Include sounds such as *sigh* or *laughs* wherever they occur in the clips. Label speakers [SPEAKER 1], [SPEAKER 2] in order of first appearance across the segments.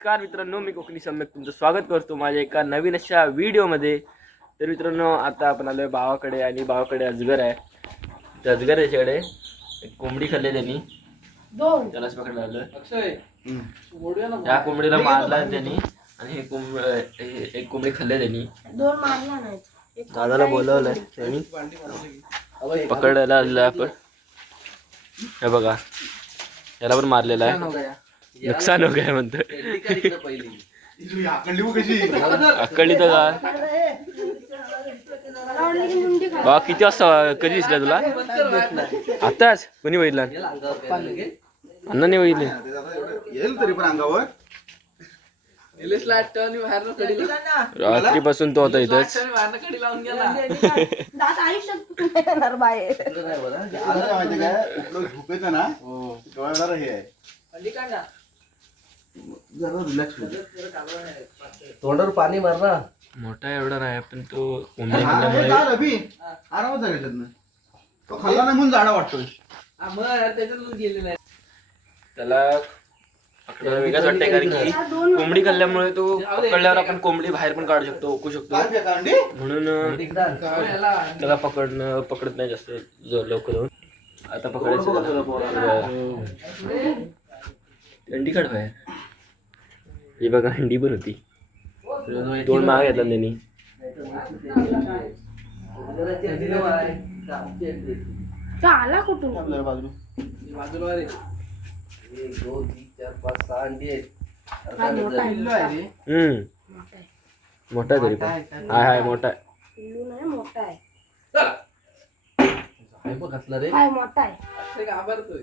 [SPEAKER 1] नमस्कार मित्रांनो मी कोकणी सम्यक तुमचं स्वागत करतो माझ्या एका नवीन अशा व्हिडिओमध्ये. तर मित्रांनो आता आपण आलोय भावाकडे आणि भावाकडे अजगर आहे. ते अजगर आहे त्याच्याकडे एक कोंबडी खाल्ली त्यांनी.
[SPEAKER 2] दोन.
[SPEAKER 1] त्यालाच पकडलं आलं. त्या कोंबडीला मारला त्यांनी आणि हे कोंब हे- एक कोंबडी खाल्ली त्यांनी.
[SPEAKER 2] दोन मारला नाही. एक
[SPEAKER 1] दादाला बोलवलंय. त्यांनी पकडायला आलेलं आहे आपण. हे बघा. याला पण मारलेला आहे. नुकसान हो गया म्हणतो तर की
[SPEAKER 2] मुंडी खा
[SPEAKER 1] बाबा किती वाजता कधी दिसला तुला आताच कोणी बघितला अण्णाने बघितले
[SPEAKER 3] येईल तरी पण अंगावर
[SPEAKER 1] रात्रीपासून तो होता इथंच
[SPEAKER 2] नाही
[SPEAKER 3] काय काय झोपेचं ना हे आहे जरा रिलॅक्स होते
[SPEAKER 4] तोंडावर पाणी मार ना.
[SPEAKER 1] मोठा एवढा नाही पण तो कोंबडी
[SPEAKER 3] हा, हे
[SPEAKER 1] खाल्ल्यामुळे
[SPEAKER 3] रवी. आरामात तो खाल्ला नाही म्हणून जाडा वाटतोय.
[SPEAKER 5] हा, मग त्याच्यातून गेलेला आहे.
[SPEAKER 1] त्याला पकडायला वेगळंच वाटतंय कारण की कोंबडी खाल्ल्यामुळे तो पकडल्यावर आपण कोंबडी बाहेर पण काढू शकतो ओकू शकतो.
[SPEAKER 3] काय फेका अंडी?
[SPEAKER 1] म्हणून त्याला पकडणं पकडत नाही जास्त जो लवकर आता पकडायचं त्याला. अंडी काढ बाहेर. ही बघा अंडी पण होती दोन माग घेतला त्यांनी
[SPEAKER 2] आला कुठून
[SPEAKER 3] आपल्याला बाजूला
[SPEAKER 5] बाजूला रे.
[SPEAKER 4] एक दोन तीन चार पाच सहा अंडी आहेत
[SPEAKER 2] हा मोठा आहे
[SPEAKER 1] हम्म मोठा आहे तरी पण हाय हाय मोठा आहे
[SPEAKER 2] मोठा आहे
[SPEAKER 4] बघ रे
[SPEAKER 2] हाय मोठा आहे
[SPEAKER 5] घाबरतोय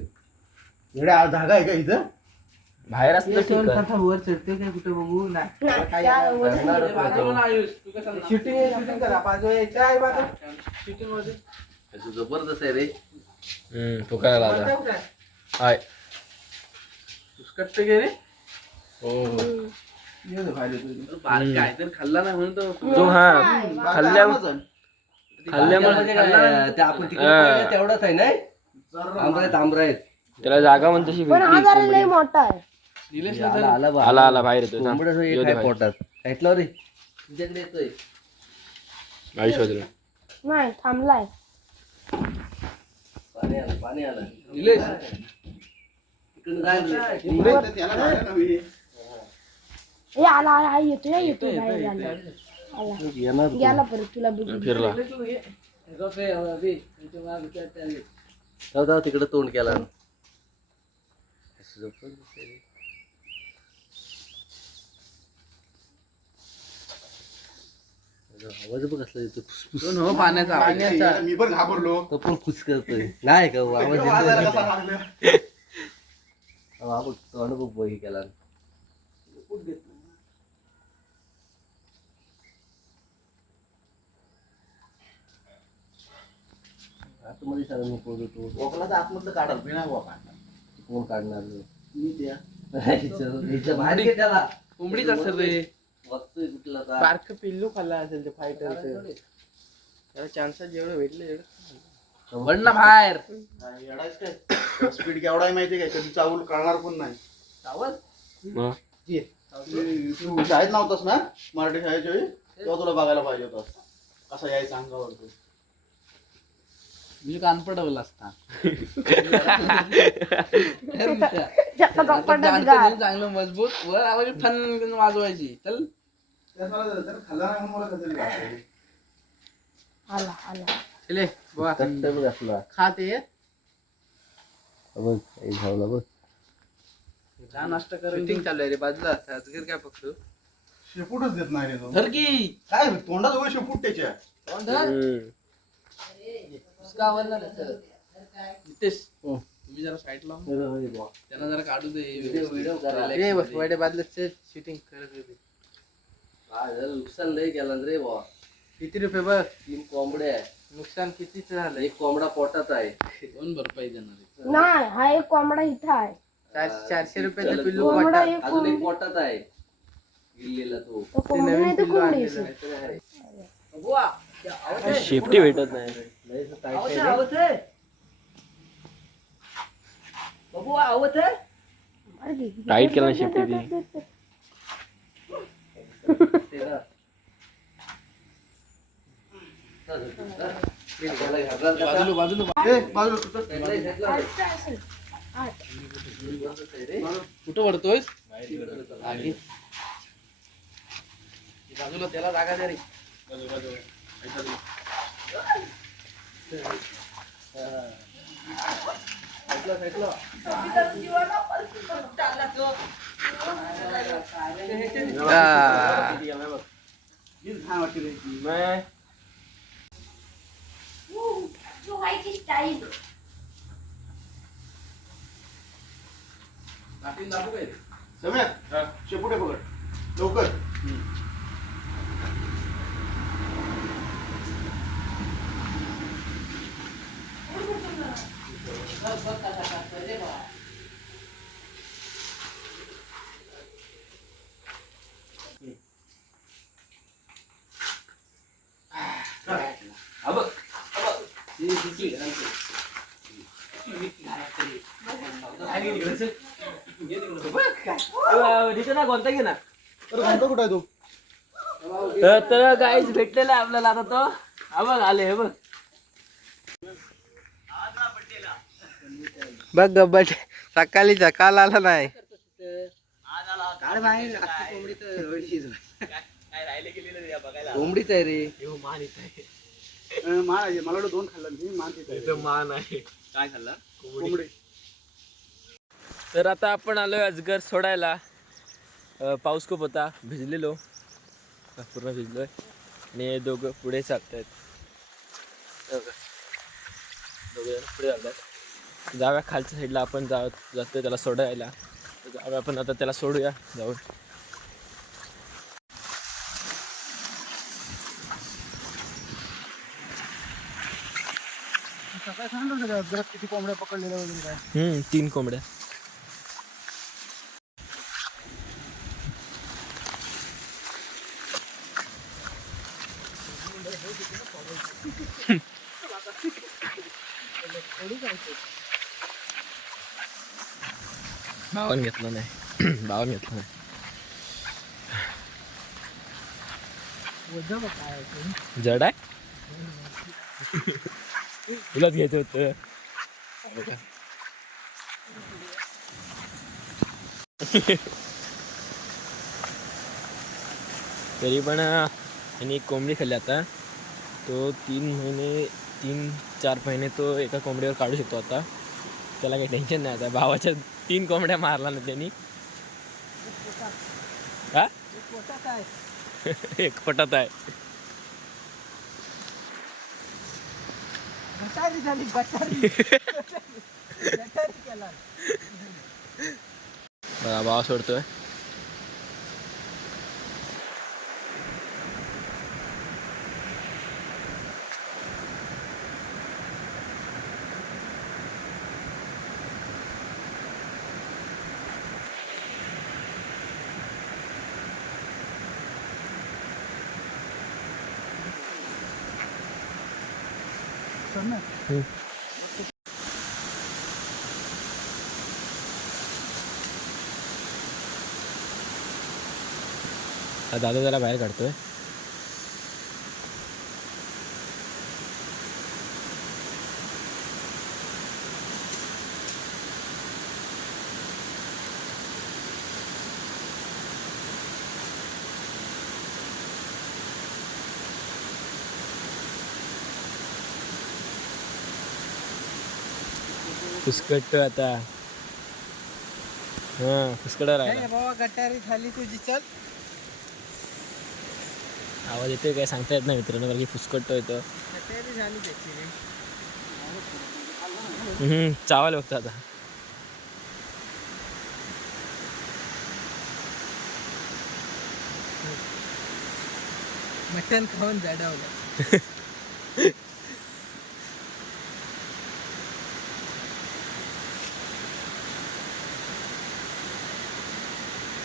[SPEAKER 3] जागा आहे का इथं
[SPEAKER 1] बाहेर असलं ठीक आहे.
[SPEAKER 6] वर चढते काय कुठे बघू? नाही
[SPEAKER 2] नाही,
[SPEAKER 5] ना आयुष तू कसं ना-
[SPEAKER 6] शूटिंग शूटिंग करा आहे. बाजू
[SPEAKER 5] shooting मध्ये.
[SPEAKER 4] असं जबरदस्त आहे रे.
[SPEAKER 1] हम्म तो काय?
[SPEAKER 6] आहे?
[SPEAKER 1] हाय
[SPEAKER 5] उसकटते गे रे.
[SPEAKER 1] हो हो.
[SPEAKER 6] बाहेर
[SPEAKER 5] काहीतरी खाल्ला नाही म्हणून तो
[SPEAKER 1] हा खाल्ल्या. खाल्ल्यामुळे
[SPEAKER 4] म्हणजे ते आपण तिकडे
[SPEAKER 1] हा.
[SPEAKER 4] पाहिलं तेवढाच आहे नाही?
[SPEAKER 1] त्याला जागा पण
[SPEAKER 2] हा लय
[SPEAKER 1] कोंबडी.
[SPEAKER 2] मोठा आहे.
[SPEAKER 4] आला. आला बा.
[SPEAKER 1] आला आला बाहेर येतो
[SPEAKER 4] कोंबड्याचं एक
[SPEAKER 1] येऊ दे
[SPEAKER 4] आहे
[SPEAKER 1] बाहेर.
[SPEAKER 4] पोटात ऐकलं रे तुझ्याकडे येतोय.
[SPEAKER 2] नाही थांबलाय
[SPEAKER 4] पाणी आलं पाणी आलं
[SPEAKER 5] निलेश
[SPEAKER 4] इकडून जाय रे.
[SPEAKER 3] इकडे इथं त्याला बाहेर ना मी.
[SPEAKER 2] ए आला आला हा येतो या येतो बाहेर आला आला
[SPEAKER 4] येणार तो.
[SPEAKER 2] गेला परत तुला बघून
[SPEAKER 1] फिरला.
[SPEAKER 5] हे
[SPEAKER 4] जाऊ जाऊ तिकडे तोंड केला असं आहे आवाज बघ कसला येतो फुसफुस.
[SPEAKER 5] दोन हो पाण्याचा
[SPEAKER 3] पाण्याचा. मी पण घाबरलो.
[SPEAKER 4] तो पण खुश करतोय. नाही का आवाज
[SPEAKER 3] वाजायला
[SPEAKER 4] येतोय
[SPEAKER 3] कसा लागला.
[SPEAKER 4] हा बघ तो अनुभव हे केला. आतमध्ये सगळं नको तो
[SPEAKER 3] कोकणाचं आतमधलं काढाल मी नाही बाबा
[SPEAKER 4] कोण काढणार? नाही
[SPEAKER 3] मी *laughs*
[SPEAKER 4] इथं बाहेर घे त्याला.
[SPEAKER 5] कोंबडीच असेल रे.
[SPEAKER 4] बघतोय कुठला का?
[SPEAKER 6] बारकं पिल्लू खाल्ला असेल ते फायटर त्याला चान्सेस जेवढे भेटले
[SPEAKER 5] वळ ना बाहेर.
[SPEAKER 3] काय येडायच काय? स्पीड केवढा आहे माहिती काय? कधी चावल कळणार पण नाही.
[SPEAKER 1] मग?
[SPEAKER 3] तू तू शाळेत नव्हतास ना? मराठी शाळेच्या वेळी? तेव्हा तुला बघायला पाहिजे होता. कसा यायचा अंगावर तो.
[SPEAKER 5] मी कान पडवला असता. *laughs*
[SPEAKER 2] गप्पा
[SPEAKER 5] नाही, चांगलं मजबूत. वर आवाज ठन वाजवायची. चल.
[SPEAKER 2] आला आला.
[SPEAKER 5] चले वा
[SPEAKER 4] कट्ट बघ असला
[SPEAKER 5] खाते.
[SPEAKER 4] बघ हे झावला बघ.
[SPEAKER 5] चहा नाश्ता कर शूटिंग चालू आहे रे बाजूला. अजगर काय बघतो
[SPEAKER 3] शेपूटच देत नाही रे तो.
[SPEAKER 5] धर की
[SPEAKER 3] काय तोंडात शेपूट त्याच्या.
[SPEAKER 5] नितेश तुम्ही जरा साईड लावून त्यांना जरा काढू दे.
[SPEAKER 4] व्हिडिओ करा
[SPEAKER 6] ए बस वाड्या बाजूला शूटिंग करत होते.
[SPEAKER 4] हा, नुकसान लय केला रे बा
[SPEAKER 6] किती रुपये बघ?
[SPEAKER 4] तीन कोंबड्या आहे.
[SPEAKER 6] नुकसान कितीच झालं
[SPEAKER 4] एक कोंबडा पोटात आहे.
[SPEAKER 5] दोन भरपाई देणार आहे.
[SPEAKER 2] नाही हा एक कोंबडा इथं आहे.
[SPEAKER 6] चार- चारशे रुपयाचं पिल्लू
[SPEAKER 2] कोंबडा
[SPEAKER 6] पटा
[SPEAKER 2] एक
[SPEAKER 4] अजून एक
[SPEAKER 2] कोंबडी.
[SPEAKER 4] पोटात आहे. गिल्लीला तो.
[SPEAKER 2] तो
[SPEAKER 6] ते
[SPEAKER 2] कोंबडी
[SPEAKER 6] नवीन
[SPEAKER 2] नाही तर कोंबडी.
[SPEAKER 6] आहे.
[SPEAKER 1] शेपटी भेटत नाही.
[SPEAKER 4] लय रे.
[SPEAKER 2] अरे घे.
[SPEAKER 1] टाईट केला शेपटी ती.
[SPEAKER 5] कुठं पडतोय बाजूला त्याला जागा द्या रे बाजूला साईडला.
[SPEAKER 3] हीच घाण वाटते रे.
[SPEAKER 1] मैं
[SPEAKER 2] स्टाईल
[SPEAKER 1] ना कोणता घे ना
[SPEAKER 3] कुठं आहे तू
[SPEAKER 1] तर काहीच भेटलेला आहे आपल्याला आता तो हा बघ आले हे बघ
[SPEAKER 6] बघ गब्बट सकाळी काल आला नाही. कोंबडीच आहे रे.
[SPEAKER 3] अं, मान आहे मला वाटलं दोन खाल्लं मी मान तिथे आहे.
[SPEAKER 1] मान आहे.
[SPEAKER 6] काय खाल्ला?
[SPEAKER 3] कोंबडी.
[SPEAKER 1] तर आता आपण आलोय अजगर सोडायला. पाऊस खूप होता भिजलेलो. पूर्ण भिजलोय. आणि हे दोघं पुढे चालत आहेत दोघे जण पुढे चालतात जाव्या खालच्या साईडला आपण जाऊ जातोय त्याला सोडायला. जाऊया आपण आता त्याला सोडूया जाऊन
[SPEAKER 3] सकाळी सांगितलं किती कोंबड्या पकडलेल्या वगैरे काय?
[SPEAKER 1] हम्म, तीन कोंबड्या. बावन घेतलं नाही बावन घेतलं नाही जड आहे तुलाच घ्यायचं होतं तरी पण अं, एक कोंबडी खाल्ली आता तो तीन महिने तीन चार महिने तो एका कोंबडीवर काढू शकतो आता त्याला काही टेन्शन नाही. आता भावाच्या तीन कोंबड्या मारला ना त्यांनी. हा? एक पटत आहे. *laughs* बघा भाव सोडतोय. हा दादा त्याला बाहेर काढतोय. फुसकट आता. हा फुसकट राहिला.
[SPEAKER 6] बाबा गटारी झाली तुझी चल.
[SPEAKER 1] आवाज येतोय काय? सांगता येत नाही मित्रांनो कारण की फुसकट येतो
[SPEAKER 6] गटारी झाली त्याची
[SPEAKER 1] चावायला बघतो आता.
[SPEAKER 6] मटण खाऊन जडवलं. *laughs*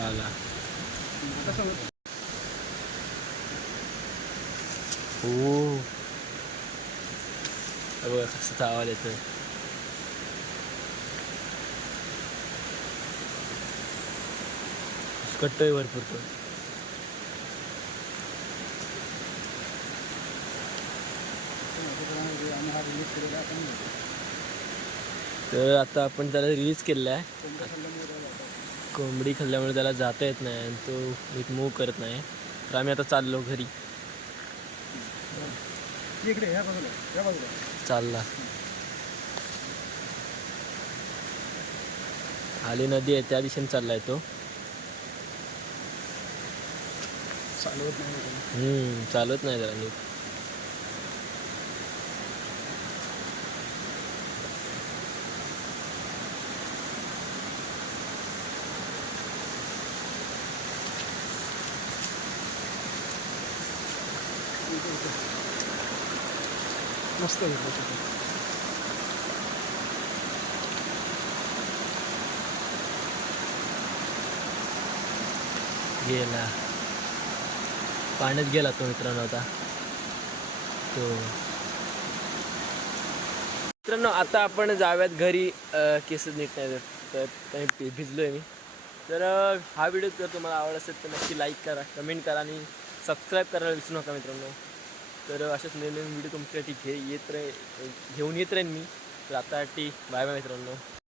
[SPEAKER 1] आला. हो हे बघा कसं आवाज येतोय. कट्टोय भरपूर तो. तर आता आपण त्याला रिलीज केलेला आहे. कोंबडी खाल्ल्यामुळे त्याला जाता येत नाही आणि तो नीट मूव करत नाही. तर आम्ही आता चाललो घरी. चालला. खाली नदी आहे त्या दिशेने चाललाय तो. हम्म चालवत नाही जरा नीट.
[SPEAKER 6] मस्त
[SPEAKER 1] गेला. पाण्यात गेला तो मित्रांनो आता. तो. मित्रांनो आता आपण जाव्यात घरी केस नीट नाही तर काही भिजलो भिजलोय मी. तर हा व्हिडिओ जर तुम्हाला आवड असेल तर नक्की लाईक करा कमेंट करा आणि सबस्क्राईब करायला विसरू नका मित्रांनो. तर अशाच नवीन नवीन व्हिडिओ तुमच्यासाठी घे येत राही घेऊन येत राहीन मी. तर आता टी बाय बाय मित्रांनो.